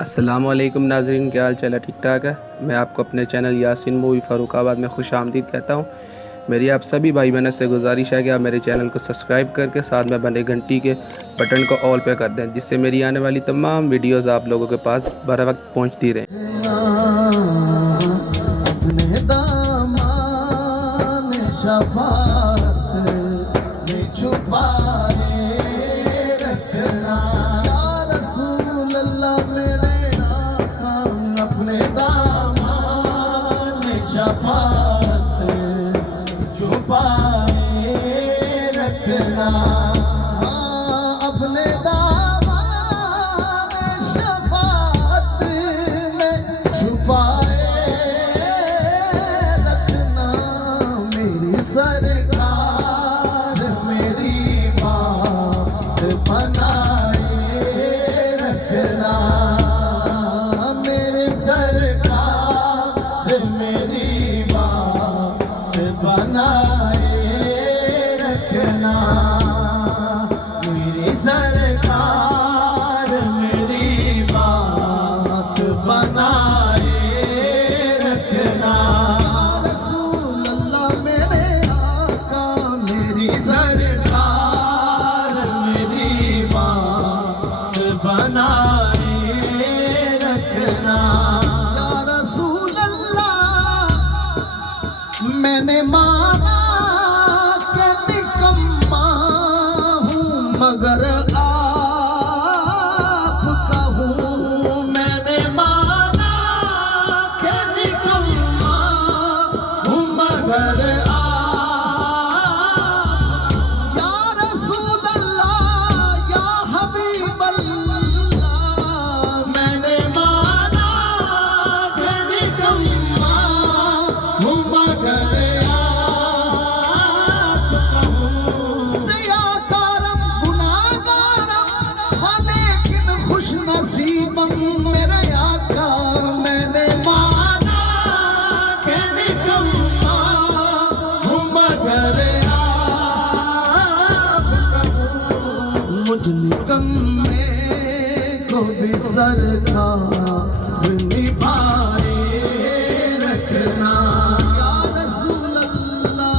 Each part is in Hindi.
अस्सलामुअलैकुम नाज़रीन, क्या हाल चाल है? ठीक ठाक है। मैं आपको अपने चैनल यासिन मूवी फ़ारुखाबाद में खुश आमदीद कहता हूँ। मेरी आप सभी भाई बहनों से गुजारिश है कि आप मेरे चैनल को सब्सक्राइब करके साथ में बने घंटी के बटन को ऑल पे कर दें, जिससे मेरी आने वाली तमाम वीडियोज़ आप लोगों के पास बर वक्त पहुँचती रहें। अपने दामन शफाअत में छुपाए रखना, मेरी सरकार मेरी बात बनाए रखना, मेरी सरकार मेरी बात बनाए रखना, मेरी सरकार मेरी बात बनाए रखना। रसूल अल्लाह मेरे आका, मेरी सरकार मेरी बात बनाए रखना। या रसूल अल्लाह मैंने माना मगर आपका हूँ, मैंने माना कि निकम्मा हूँ मगर आप। या रसूल अल्लाह या हबीब अल्लाह, मैंने माना कि निकम्मा हूँ मगर आपका हूँ। नसीबम मेरे आका, मैंने माना कि निकम्मा हूँ मगर आपका हूँ। मुझ निकम्मे को भी सरकार निभाए रखना। या रसूल अल्लाह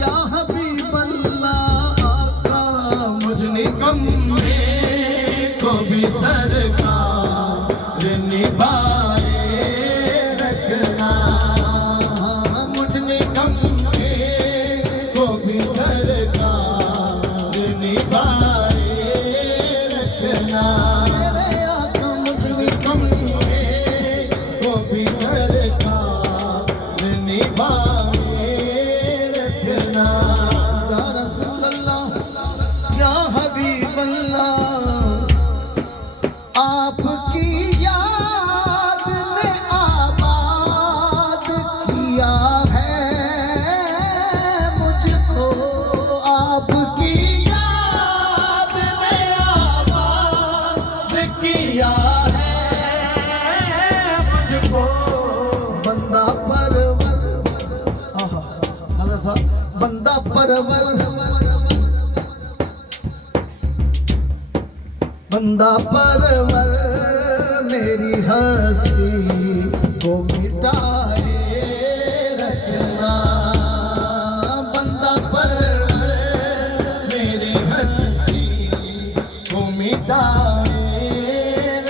या हबीब अल्लाह आका, मुझ निकम्मे को भी सरकार निभाए रखना, मुझ निकम्मे को भी सरकार निभाए रखना। मेरे आका मुझ निकम्मे को भी सरकार निभाए रखना। या रसूल अल्लाह या हबीब अल्लाह, आपकी याद ने आबाद किया है मुझको, आपकी याद ने आबाद किया है मुझको। बंदा परवर, बंदा परवर, बंदा परवर मेरी हस्ती को मिटाए रखना, बंदा परवर मेरी हस्ती को मिटाए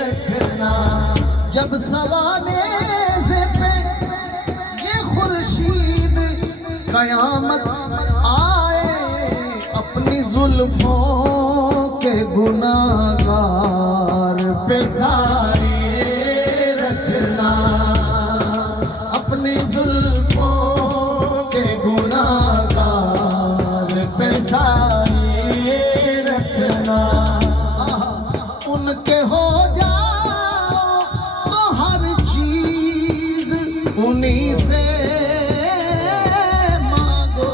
रखना। जब सवाने से पे ये खुर्शीद कयामत आए, अपनी जुल्फों के गुनाहगार पे सारे रखना, अपनी जुल्फों के गुनाहगार पे सारे रखना। उनके हो जाओ तो हर चीज उन्हीं से मांगो,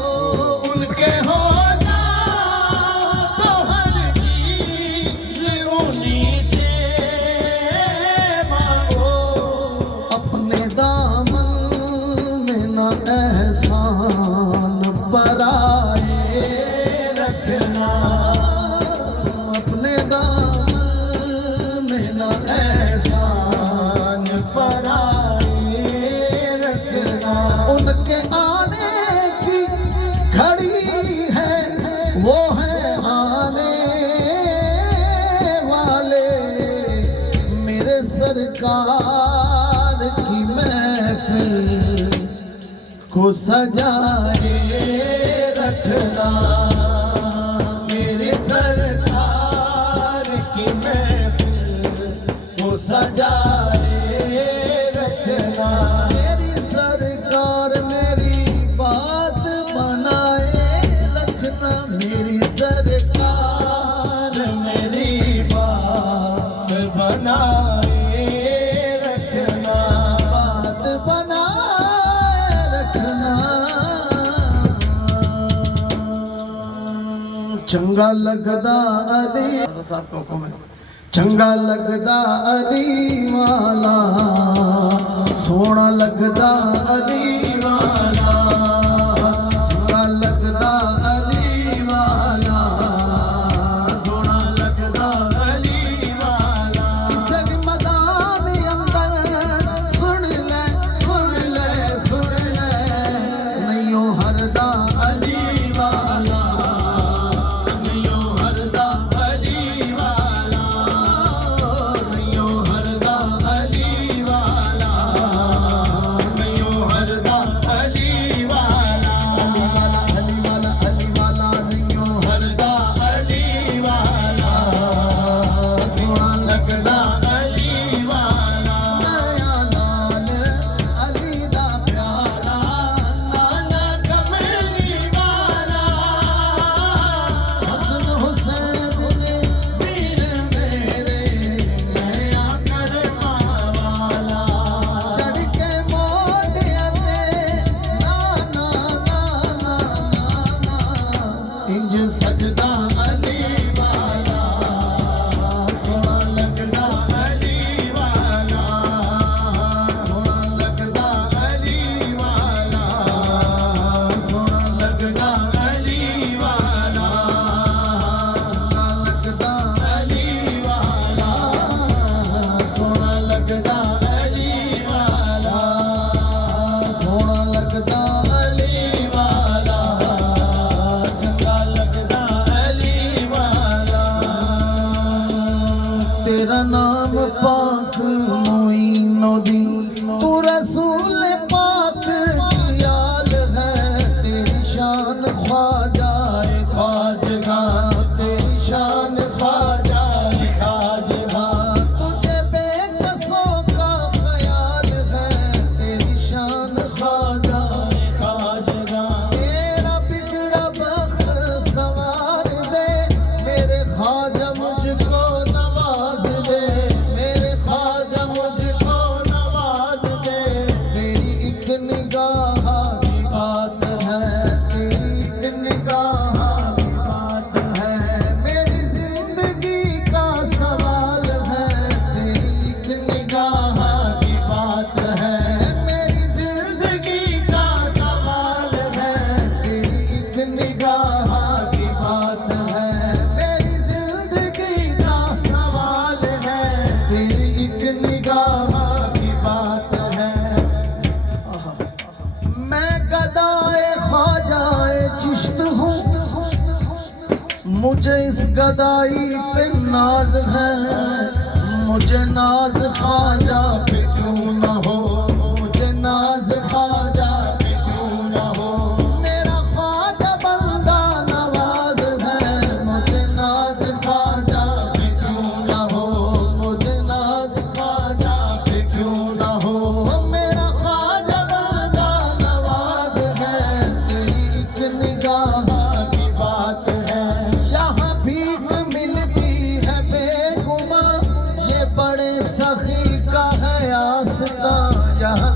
उनके हो जाओ तो हर चीज उन्हीं से सरकार की महफिल को सजाए रखना, मेरे सरकार की महफिल को सजाए रखना। मेरी सरकार मेरी बात बनाए रखना, मेरी सरकार मेरी बात बनाए रखना, बात बनाए रखना। चंगा लगदा अली साहब को हुक्म है, चंगा लगदा अली वाला, सोना लगदा अली वाला, चंगा लगदा अली वाला, सोना लगदा अली वाला। किसे भी मैदान अंदर सुन ले सुन ले सुन ले, नहीं हो हरदा अली वाला, नहीं हो हरदा अली वाला, नहीं हो हरदा अली वाला, नहीं हो हरदा अली वाला, अली वाला अली वाला नहीं हो हरदा अली वाला, सोना लगदा अली वाला। नया लाल अली दा प्याला, लाला कमली वाला, हसन हुसैन ने वीर मेरे, नया करमा वाला। चढ़ के मोटिया ने नाना नाना नाना, इंज सजदा अली वाला, सोना लगदा अली वाला, सोना लगदा अली वाला, सोना लगदा अली वाला, चंगा लगदा अली वाला, सोना लगदा अली वाला, सोना लगदा अली वाला, चंगा लगदा अली वाला। तेरा नाम पाक मोइनुद्दीन, तू रसूल पाक की आल है, तेरी शान ख्वाजाए ख्वाजगा, तेरी शान ख्वाजाए ख्वाजगा। तुझे बेकसों का ख्याल है, तेरी शान ख्वाजाए ख्वाजगा। तेरा बिगड़ा बख्त संवार दे, मेरे ख्वाजा मुझको नवाज दे, मेरे ख्वाजा मुझको नवाज दे। तेरी एक निगाह की बात है, तेरी एक निगाह की बात है, मेरी जिंदगी का सवाल है, तेरी एक निगाह की बात है, मेरी जिंदगी का सवाल है, तेरी एक निगाह की बात है, मेरी जिंदगी का सवाल है, तेरी एक निगाह की बात है। मैं गदाए ख्वाजाए चिश्त हूँ, मुझे इस गदाई पे नाज है, मुझे नाज ख्वाजा